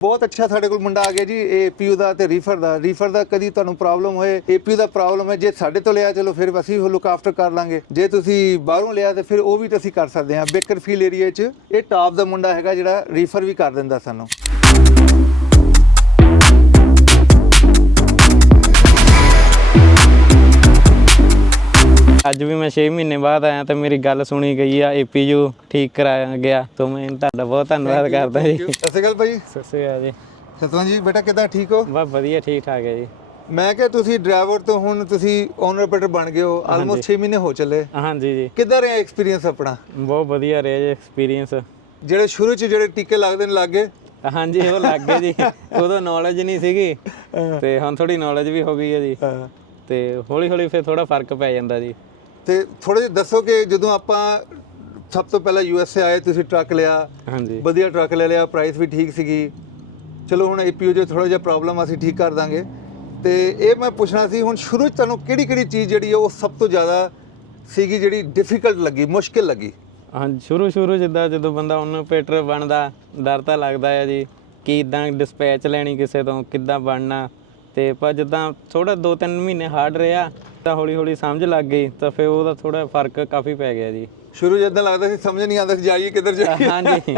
ਬਹੁਤ ਅੱਛਾ ਸਾਡੇ ਕੋਲ ਮੁੰਡਾ ਆ ਗਿਆ ਜੀ ਏਪੀਯੂ ਦਾ ਤੇ ਰੀਫਰ ਦਾ ਕਦੀ ਤੁਹਾਨੂੰ ਪ੍ਰੋਬਲਮ ਹੋਏ ਏਪੀਯੂ ਦਾ ਪ੍ਰੋਬਲਮ ਹੈ ਜੇ ਸਾਡੇ ਤੋਂ ਲਿਆ ਚਲੋ ਫਿਰ ਅਸੀਂ ਉਹ ਲੁੱਕ ਆਫਟਰ ਕਰ ਲਾਂਗੇ ਜੇ ਤੁਸੀਂ ਬਾਹਰੋਂ ਲਿਆ ਤੇ ਫਿਰ ਉਹ ਵੀ ਅਸੀਂ ਕਰ ਸਕਦੇ ਹਾਂ ਬੇਕਰਫੀਲ ਏਰੀਆ 'ਚ ਇਹ ਟਾਪ ਦਾ ਮੁੰਡਾ ਹੈਗਾ ਜਿਹੜਾ ਰੀਫਰ ਵੀ ਕਰ ਦਿੰਦਾ ਸਾਨੂੰ ਅੱਜ ਵੀ मैं 6 ਮਹੀਨੇ ਬਾਅਦ ਆਇਆ ਤਾਂ ਮੇਰੀ ਗੱਲ ਸੁਣੀ ਗਈ ਆ ਏਪੀਯੂ ਠੀਕ ਕਰਾਇਆ ਗਿਆ ਤਾਂ ਮੈਂ ਤੁਹਾਡਾ ਬਹੁਤ ਧੰਨਵਾਦ ਕਰਦਾ ਜੀ। ਸਤਿ ਸ਼੍ਰੀ ਅਕਾਲ ਭਾਈ। ਸਤਿ ਸ਼੍ਰੀ ਅਕਾਲ ਜੀ। ਸਤਵੰਤ ਜੀ ਬੇਟਾ ਕਿੱਦਾਂ ਠੀਕ ਹੋ? ਬਸ ਵਧੀਆ ਠੀਕ ਠਾਕ ਹੈ ਜੀ। ਮੈਂ ਕਿਹਾ ਤੁਸੀਂ ਡਰਾਈਵਰ ਤੋਂ ਹੁਣ ਤੁਸੀਂ ਓਨਰ ਆਪਰੇਟਰ ਬਣ ਗਏ ਹੋ ਆਲਮੋਸਟ 6 ਮਹੀਨੇ ਹੋ ਚੱਲੇ। ਹਾਂਜੀ ਜੀ। ਕਿੱਦਾਂ ਰਿਹਾ ਐਕਸਪੀਰੀਅੰਸ ਆਪਣਾ? ਬਹੁਤ ਵਧੀਆ ਰਿਹਾ ਜੀ ਐਕਸਪੀਰੀਅੰਸ। ਜਿਹੜੇ ਸ਼ੁਰੂ 'ਚ ਜਿਹੜੇ ਟੀਕੇ ਲੱਗਦੇ ਨੇ ਲੱਗੇ? ਹਾਂਜੀ ਉਹ ਲੱਗ ਗਏ ਜੀ। ਉਦੋਂ ਨੌਲੇਜ ਨਹੀਂ ਸੀਗੀ ਤੇ ਹੁਣ ਥੋੜੀ ਨੌਲੇਜ ਵੀ ਹੋ ਗਈ ਹੈ ਜੀ ਤੇ ਹੌਲੀ ਹੌਲੀ ਫਿਰ ਥੋੜਾ ਫਰਕ ਪੈ ਜਾਂਦਾ ਜੀ। ਤੇ ਥੋੜਾ ਜਿਹਾ ਦੱਸੋ ਕਿ ਜਦੋਂ ਆਪਾਂ ਸਭ ਤੋਂ ਪਹਿਲਾਂ USA ਆਏ ਤੁਸੀਂ ਟਰੱਕ ਲਿਆ ਹਾਂਜੀ ਵਧੀਆ ਟਰੱਕ ਲੈ ਲਿਆ ਪ੍ਰਾਈਸ ਵੀ ਠੀਕ ਸੀਗੀ ਚਲੋ ਹੁਣ ਏਪੀਯੂ 'ਚ ਥੋੜਾ ਜਿਹਾ ਪ੍ਰੋਬਲਮ ਅਸੀਂ ਠੀਕ ਕਰ ਦਾਂਗੇ ਤੇ ਇਹ ਮੈਂ ਪੁੱਛਣਾ ਸੀ ਹੁਣ ਸ਼ੁਰੂ 'ਚ ਤੁਹਾਨੂੰ ਕਿਹੜੀ ਚੀਜ਼ ਜਿਹੜੀ ਉਹ ਸਭ ਤੋਂ ਜ਼ਿਆਦਾ ਸੀਗੀ ਜਿਹੜੀ ਡਿਫਿਕਲਟ ਲੱਗੀ ਮੁਸ਼ਕਿਲ ਲੱਗੀ? ਹਾਂ ਸ਼ੁਰੂ ਜਿੱਦਾਂ ਜਦੋਂ ਬੰਦਾ ਉਹਨੂੰ ਆਪਰੇਟਰ ਬਣਦਾ ਡਰ ਤਾਂ ਲੱਗਦਾ ਹੈ ਜੀ ਕਿ ਇੱਦਾਂ ਡਿਸਪੈਚ ਲੈਣੀ ਕਿਸੇ ਤੋਂ ਕਿੱਦਾਂ ਬਣਨਾ ਤੇ ਪਰ ਜਿੱਦਾਂ ਥੋੜਾ 2-3 ਮਹੀਨੇ ਹਾਰਡ ਰਿਹਾ ਤਾਂ ਹੌਲੀ ਹੌਲੀ ਸਮਝ ਲੱਗ ਗਈ ਤਾਂ ਫਿਰ ਉਹਦਾ ਥੋੜਾ ਫਰਕ ਕਾਫੀ ਪੈ ਗਿਆ ਜੀ। ਸ਼ੁਰੂ ਜਿੱਦਾਂ ਲੱਗਦਾ ਸੀ ਸਮਝ ਨਹੀਂ ਆਉਂਦਾ ਸੀ ਜਾਈਏ ਕਿੱਧਰ ਜਾਈਏ। ਹਾਂਜੀ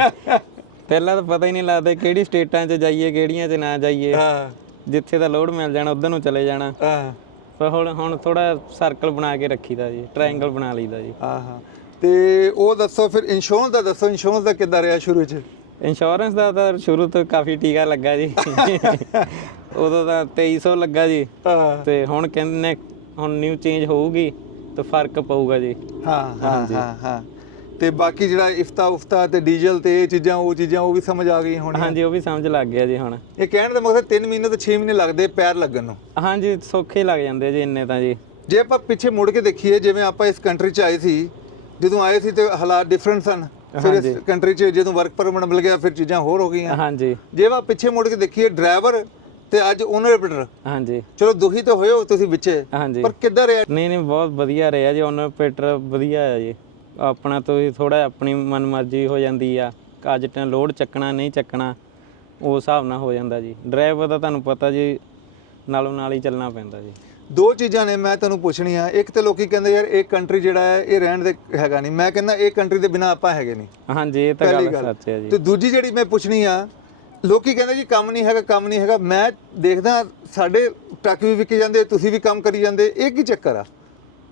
ਪਹਿਲਾਂ ਤਾਂ ਪਤਾ ਹੀ ਨਹੀਂ ਲੱਗਦਾ ਕਿਹੜੀ ਸਟੇਟਾਂ 'ਚ ਜਾਈਏ ਕਿਹੜੀਆਂ 'ਚ ਨਾ ਜਾਈਏ ਜਿੱਥੇ ਦਾ ਲੋਡ ਮਿਲ ਜਾਣਾ ਉਧਰ ਨੂੰ ਚਲੇ ਜਾਣਾ ਪਰ ਹੁਣ ਥੋੜਾ ਸਰਕਲ ਬਣਾ ਕੇ ਰੱਖੀਦਾ ਜੀ ਟ੍ਰਾਇੰਗਲ ਬਣਾ ਲਈਦਾ ਜੀ। ਤੇ ਉਹ ਦੱਸੋ ਫਿਰ ਇੰਸ਼ੋਰੈਂਸ ਦਾ ਦੱਸੋ ਇੰਸ਼ੋਰੈਂਸ ਦਾ ਕਿੱਦਾਂ ਰਿਹਾ ਸ਼ੁਰੂ 'ਚ? ਇੰਸ਼ੋਰੈਂਸ ਦਾ ਤਾਂ ਸ਼ੁਰੂ ਤੋਂ ਕਾਫੀ ਟੀਕਾ ਲੱਗਾ ਜੀ। ਉਦੋਂ ਤਾਂ 2300 ਲੱਗਾ ਜੀ ਤੇ ਹੁਣ ਕਹਿੰਦੇ ਹੁਣ ਨਿਊ ਚੇਂਜ ਹੋਊਗੀ ਤਾਂ ਫਰਕ ਪਊਗਾ ਜੀ। ਹਾਂ ਤੇ ਬਾਕੀ ਜਿਹੜਾ ਇਫਤਾ ਉਫਤਾ ਤੇ ਡੀਜ਼ਲ ਤੇ ਇਹ ਚੀਜ਼ਾਂ ਉਹ ਵੀ ਸਮਝ ਆ ਗਈ ਹੁਣ? ਹਾਂਜੀ ਉਹ ਵੀ ਸਮਝ ਲੱਗ ਗਿਆ ਜੀ ਹੁਣ। ਇਹ ਕਹਿਣ ਦਾ ਮਤਲਬ 3 ਮਹੀਨੇ ਤੋਂ 6 ਮਹੀਨੇ ਲੱਗਦੇ ਪੈਰ ਲੱਗਣ ਨੂੰ? ਹਾਂਜੀ ਸੌਖੇ ਲੱਗ ਜਾਂਦੇ ਜੀ ਇੰਨੇ ਤਾਂ ਜੀ। ਜੇ ਆਪਾਂ ਪਿੱਛੇ ਮੁੜ ਕੇ ਦੇਖੀਏ ਜਿਵੇਂ ਆਪਾਂ ਇਸ ਕੰਟਰੀ 'ਚ ਆਏ ਸੀ ਜਦੋਂ ਆਏ ਸੀ ਤੇ ਹਾਲਾਤ ਡਿਫਰੈਂਟ ਸਨ ਫਿਰ ਇਸ ਕੰਟਰੀ 'ਚ ਜਦੋਂ ਵਰਕ ਪਰਮਿਟ ਮਿਲ ਗਿਆ ਫਿਰ ਚੀਜ਼ਾਂ ਹੋਰ ਹੋ ਗਈਆਂ। ਹਾਂਜੀ ਜੇ ਆਪਾਂ ਪਿੱਛੇ ਮੁੜ ਕੇ ਦੇਖੀਏ ਡਰਾਈਵਰ ਤੇ ਅੱਜ ਓਨਰ ਆਪਰੇਟਰ ਹਾਂਜੀ ਚਲੋ ਦੁਖੀ ਤਾਂ ਹੋਏ ਹੋ ਤੁਸੀਂ ਵਿੱਚੇ ਪਰ ਕਿੱਦਾਂ ਰਿਹਾ? ਨਹੀਂ ਬਹੁਤ ਵਧੀਆ ਰਿਹਾ ਜੀ ਓਨਰ ਆਪਰੇਟਰ ਵਧੀਆ ਹੈ ਜੀ ਆਪਣਾ ਤੁਸੀਂ ਥੋੜਾ ਆਪਣੀ ਮਨਮਰਜ਼ੀ ਹੋ ਜਾਂਦੀ ਆ ਅੱਜ ਤਾਂ ਲੋਡ ਚੱਕਣਾ ਨਹੀਂ ਚੱਕਣਾ ਉਸ ਹਿਸਾਬ ਨਾਲ ਹੋ ਜਾਂਦਾ ਜੀ। ਡਰਾਈਵਰ ਦਾ ਤੁਹਾਨੂੰ ਪਤਾ ਜੀ ਨਾਲੋਂ ਨਾਲ ਹੀ ਚੱਲਣਾ ਪੈਂਦਾ ਜੀ। ਦੋ ਚੀਜ਼ਾਂ ਨੇ ਮੈਂ ਤੁਹਾਨੂੰ ਪੁੱਛਣੀ ਆ ਇੱਕ ਤੇ ਲੋਕੀ ਕਹਿੰਦੇ ਯਾਰ ਇਹ ਕੰਟਰੀ ਜਿਹੜਾ ਹੈ ਇਹ ਰਹਿਣ ਦੇ ਹੈਗਾ ਨਹੀਂ ਮੈਂ ਕਹਿੰਦਾ ਇਹ ਕੰਟਰੀ ਦੇ ਬਿਨਾ ਆਪਾਂ ਹੈਗੇ ਨਹੀਂ। ਹਾਂਜੀ ਇਹ ਤਾਂ ਗੱਲ ਸੱਚ ਹੈ ਜੀ। ਤੇ ਦੂਜੀ ਜਿਹੜੀ ਮੈਂ ਪੁੱਛਣੀ ਆ ਲੋਕੀ ਕਹਿੰਦੇ ਜੀ ਕੰਮ ਨਹੀਂ ਹੈਗਾ ਮੈਂ ਦੇਖਦਾ ਸਾਡੇ ਟਰੱਕ ਵੀ ਵਿਕੇ ਜਾਂਦੇ ਤੁਸੀਂ ਵੀ ਕੰਮ ਕਰੀ ਜਾਂਦੇ ਇਹ ਕੀ ਚੱਕਰ ਆ?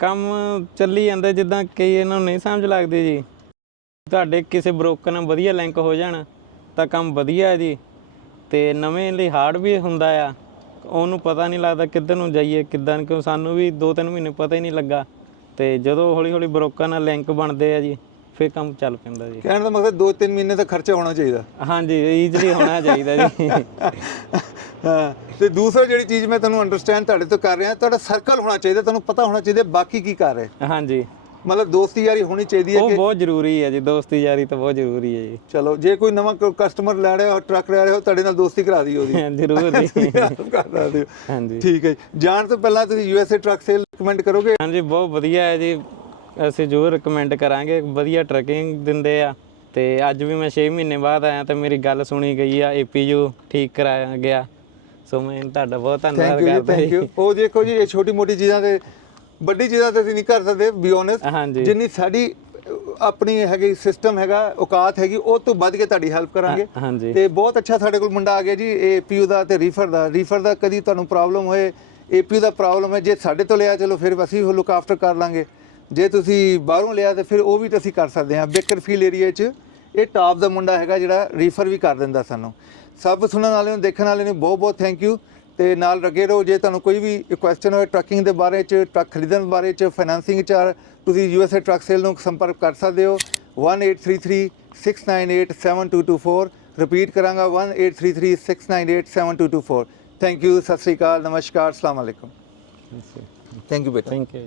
ਕੰਮ ਚੱਲੀ ਜਾਂਦਾ ਜਿੱਦਾਂ ਕਈ ਇਹਨਾਂ ਨੂੰ ਨਹੀਂ ਸਮਝ ਲੱਗਦੀ ਜੀ ਤੁਹਾਡੇ ਕਿਸੇ ਬ੍ਰੋਕਰ ਨਾਲ ਵਧੀਆ ਲਿੰਕ ਹੋ ਜਾਣ ਤਾਂ ਕੰਮ ਵਧੀਆ ਜੀ ਤੇ ਨਵੇਂ ਲਈ ਹਾਰਡ ਵੀ ਹੁੰਦਾ ਆ ਉਹਨੂੰ ਪਤਾ ਨਹੀਂ ਲੱਗਦਾ ਕਿੱਧਰ ਨੂੰ ਜਾਈਏ ਕਿੱਦਾਂ ਕਿਉਂ ਸਾਨੂੰ ਵੀ 2-3 ਮਹੀਨੇ ਪਤਾ ਹੀ ਨਹੀਂ ਲੱਗਾ ਤੇ ਜਦੋਂ ਹੌਲੀ ਹੌਲੀ ਬ੍ਰੋਕਰ ਨਾਲ ਲਿੰਕ ਬਣਦੇ ਆ ਜੀ ਫਿਰ ਕੰਮ ਚੱਲ ਪੈਂਦਾ ਜੀ। ਕਹਿਣ ਦਾ ਮਤਲਬ 2-3 ਮਹੀਨੇ ਦਾ ਖਰਚਾ ਹੋਣਾ ਚਾਹੀਦਾ? ਹਾਂਜੀ ਈਜ਼ਲੀ ਹੋਣਾ ਚਾਹੀਦਾ ਜੀ। ਤੇ ਦੂਸਰਾ ਜਿਹੜੀ ਚੀਜ਼ ਮੈਂ ਤੁਹਾਨੂੰ ਅੰਡਰਸਟੈਂਡ ਤੁਹਾਡੇ ਤੋਂ ਕਰ ਰਿਹਾ ਤੁਹਾਡਾ ਸਰਕਲ ਹੋਣਾ ਚਾਹੀਦਾ ਤੁਹਾਨੂੰ ਪਤਾ ਹੋਣਾ ਚਾਹੀਦਾ ਬਾਕੀ ਕੀ ਕਰ ਰਹੇ। ਹਾਂਜੀ ਮਤਲਬ ਦੋਸਤੀ ਯਾਰੀ ਹੋਣੀ ਚਾਹੀਦੀ ਹੈ ਉਹ ਬਹੁਤ ਜ਼ਰੂਰੀ ਹੈ ਜੀ ਦੋਸਤੀ ਯਾਰੀ ਤਾਂ ਬਹੁਤ ਜ਼ਰੂਰੀ ਹੈ ਜੀ। ਚਲੋ ਜੇ ਕੋਈ ਨਵਾਂ ਕਸਟਮਰ ਲੈ ਰਿਹਾ ਹੋ ਟਰੱਕ ਲੈ ਰਿਹਾ ਹੋ ਤੁਹਾਡੇ ਨਾਲ ਦੋਸਤੀ ਕਰਾ ਦਿਓ ਉਹਦੀ। ਜ਼ਰੂਰ ਜੀ ਕਰਾ ਦਿਓ। ਹਾਂਜੀ ਠੀਕ ਹੈ ਜਾਣ ਤੋਂ ਪਹਿਲਾਂ ਤੁਸੀਂ USA ਟਰੱਕ ਸੇਲ ਰਿਕਮੈਂਡ ਕਰੋਗੇ? ਹਾਂਜੀ ਬਹੁਤ ਵਧੀਆ ਹੈ ਜੀ ਅਸੀਂ ਜ਼ਰੂਰ ਰਿਕਮੈਂਡ ਕਰਾਂਗੇ ਵਧੀਆ ਟਰੱਕਿੰਗ ਦਿੰਦੇ ਆ ਤੇ ਅੱਜ ਵੀ ਮੈਂ 6 ਮਹੀਨੇ ਬਾਅਦ ਆਇਆ ਤਾਂ ਮੇਰੀ ਗੱਲ ਸੁਣੀ ਗਈ ਆ ਏਪੀਯੂ ਠੀਕ ਕਰਾਇਆ ਗਿਆ ਸੋ ਮੈਂ ਤੁਹਾਡਾ ਬਹੁਤ ਧੰਨਵਾਦ ਕਰਦਾ ਜੀ। ਉਹ ਦੇਖੋ ਜੀ ਇਹ ਛੋਟੀ ਮੋਟੀ ਚੀਜ਼ਾਂ ਤੇ ਵੱਡੀ ਚੀਜ਼ਾਂ ਤੇ ਅਸੀਂ ਨਹੀਂ ਕਰ ਸਕਦੇ ਬੀ ਓਨੈਸਟ ਜਿੰਨੀ ਸਾਡੀ ਆਪਣੀ ਹੈਗੀ ਸਿਸਟਮ ਹੈਗਾ ਔਕਾਤ ਹੈਗੀ ਉਹ ਤੋਂ ਵੱਧ ਕੇ ਤੁਹਾਡੀ ਹੈਲਪ ਕਰਾਂਗੇ। ਤੇ ਬਹੁਤ ਅੱਛਾ ਸਾਡੇ ਕੋਲ ਮੁੰਡਾ ਆ ਗਿਆ ਜੀ ਏਪੀਯੂ ਦਾ ਤੇ ਰੀਫਰ ਦਾ ਕਦੀ ਤੁਹਾਨੂੰ ਪ੍ਰੋਬਲਮ ਹੋਏ ਏਪੀਯੂ ਦਾ ਪ੍ਰੋਬਲਮ ਹੈ ਜੇ ਸਾਡੇ ਤੋਂ ਲਿਆ ਚਲੋ ਫਿਰ ਅਸੀਂ ਉਹ ਲੁੱਕ ਆਫਟਰ ਕਰ ਲਾਂਗੇ ਜੇ ਤੁਸੀਂ ਬਾਹਰੋਂ ਲਿਆ ਤੇ ਫਿਰ ਉਹ ਵੀ ਅਸੀਂ ਕਰ ਸਕਦੇ ਹਾਂ ਬੇਕਰਫੀਲ ਏਰੀਆ 'ਚ ਇਹ ਟਾਪ ਦਾ ਮੁੰਡਾ ਹੈਗਾ ਜਿਹੜਾ ਰੀਫਰ ਵੀ ਕਰ ਦਿੰਦਾ ਸਾਨੂੰ। ਸਭ ਸੁਣਨ ਵਾਲੇ ਨੂੰ ਦੇਖਣ ਵਾਲੇ ਨੂੰ ਬਹੁਤ ਥੈਂਕ ਯੂ ਤੇ ਨਾਲ ਲੱਗੇ ਰਹੋ। ਜੇ ਤੁਹਾਨੂੰ ਕੋਈ ਵੀ ਕੁਐਸਚਨ ਹੋਵੇ ਟਰੱਕਿੰਗ ਦੇ ਬਾਰੇ 'ਚ ਟਰੱਕ ਖਰੀਦਣ ਬਾਰੇ 'ਚ ਫਾਈਨੈਂਸਿੰਗ 'ਚ ਤੁਸੀਂ USA ਟਰੱਕ ਸੇਲ ਨੂੰ ਸੰਪਰਕ ਕਰ ਸਕਦੇ ਹੋ 1833-698-7224 ਰਿਪੀਟ ਕਰਾਂਗਾ 1833-698-7224। ਥੈਂਕ ਯੂ ਸਤਿ ਸ਼੍ਰੀ ਅਕਾਲ ਨਮਸਕਾਰ ਅਸਲਾਮ ਵਾਲੇਕੁਮ। ਥੈਂਕ ਯੂ ਬੇਟਾ। Thank you.